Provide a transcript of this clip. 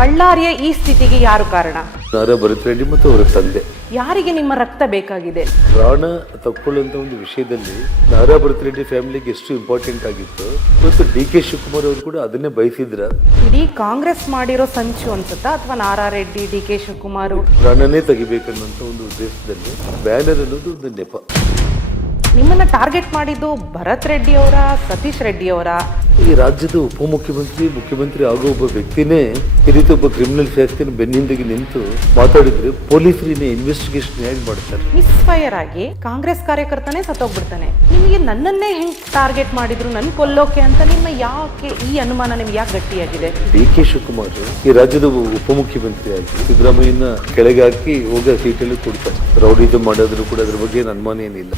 ಬಳ್ಳಾರಿಯ ಈ ಸ್ಥಿತಿಗೆ ಯಾರು ಕಾರಣ? ನಾರಾ ಭರತ್ ರೆಡ್ಡಿ ಮತ್ತು ಅವರ ತಂದೆ. ಯಾರಿಗೆ ನಿಮ್ಮ ರಕ್ತ ಬೇಕಾಗಿದೆ? ಪ್ರಾಣ ತಕ್ಕೊಳ್ಳುವಂತ ಒಂದು ವಿಷಯದಲ್ಲಿ ನಾರಾ ಭರತ್ ರೆಡ್ಡಿ ಫ್ಯಾಮಿಲಿಗೆ ಎಷ್ಟು ಇಂಪಾರ್ಟೆಂಟ್ ಆಗಿತ್ತು, ಇವತ್ತು ಡಿ.ಕೆ. ಶಿವಕುಮಾರ್ ಅವರು ಕೂಡ ಅದನ್ನೇ ಬಯಸಿದ್ರ. ಇಡೀ ಕಾಂಗ್ರೆಸ್ ಮಾಡಿರೋ ಸಂಚು ಅನ್ಸುತ್ತಾ, ಅಥವಾ ನಾರಾ ರೆಡ್ಡಿ, ಡಿ.ಕೆ. ಶಿವಕುಮಾರ್ ಪ್ರಾಣನೇ ತೆಗಿಬೇಕನ್ನುವಂತ ಒಂದು ಉದ್ದೇಶದಲ್ಲಿ ಬ್ಯಾನರ್ ಅನ್ನೋದು ಒಂದು ನೆಪ. ನಿಮ್ಮನ್ನ ಟಾರ್ಗೆಟ್ ಮಾಡಿದ್ದು ಭರತ್ ರೆಡ್ಡಿ ಅವರ, ಸತೀಶ್ ರೆಡ್ಡಿ ಅವರ? ಈ ರಾಜ್ಯದ ಉಪಮುಖ್ಯಮಂತ್ರಿ, ಮುಖ್ಯಮಂತ್ರಿ ಆಗೋ ಒಬ್ಬ ವ್ಯಕ್ತಿನೇ ಈ ರೀತಿ ಒಬ್ಬ ಕ್ರಿಮಿನಲ್ ಶಾಸ್ತಿನ ಬೆನ್ನಿಂದಿಗೆ ನಿಂತು ಮಾತಾಡಿದ್ರೆ ಪೊಲೀಸರಿನ ಇನ್ವೆಸ್ಟಿಗೇಷನ್ ಹೇಗೆ ಮಾಡ್ತಾರೆ? ಮಿಸ್ ಫೈರ್ ಆಗಿ ಕಾಂಗ್ರೆಸ್ ಕಾರ್ಯಕರ್ತನೇ ಸತ್ತೋಗ್ಬಿಡ್ತಾನೆ. ನಿಮಗೆ ನನ್ನನ್ನೇ ಹೆಂಗ್ ಟಾರ್ಗೆಟ್ ಮಾಡಿದ್ರು, ನನ್ ಕೊಲ್ಲೋಕೆ ಅಂತ ನಿಮ್ಮ ಯಾಕೆ ಈ ಅನುಮಾನ ನಿಮ್ಗೆ ಯಾಕೆ ಗಟ್ಟಿಯಾಗಿದೆ? ಡಿ.ಕೆ. ಶಿವಕುಮಾರ್ ಈ ರಾಜ್ಯದ ಉಪಮುಖ್ಯಮಂತ್ರಿ ಆಗಿ ಸಿದ್ದರಾಮಯ್ಯನ ಕೆಳಗೆ ಹಾಕಿ ಹೋಗೋ ಸೀಟಲ್ಲಿ ಕೊಡ್ತಾರೆ. ರೌಡಿಸಂ ಮಾಡೋದ್ರು ಕೂಡ ಅದ್ರ ಬಗ್ಗೆ ಏನು ಅನುಮಾನ ಏನಿಲ್ಲ.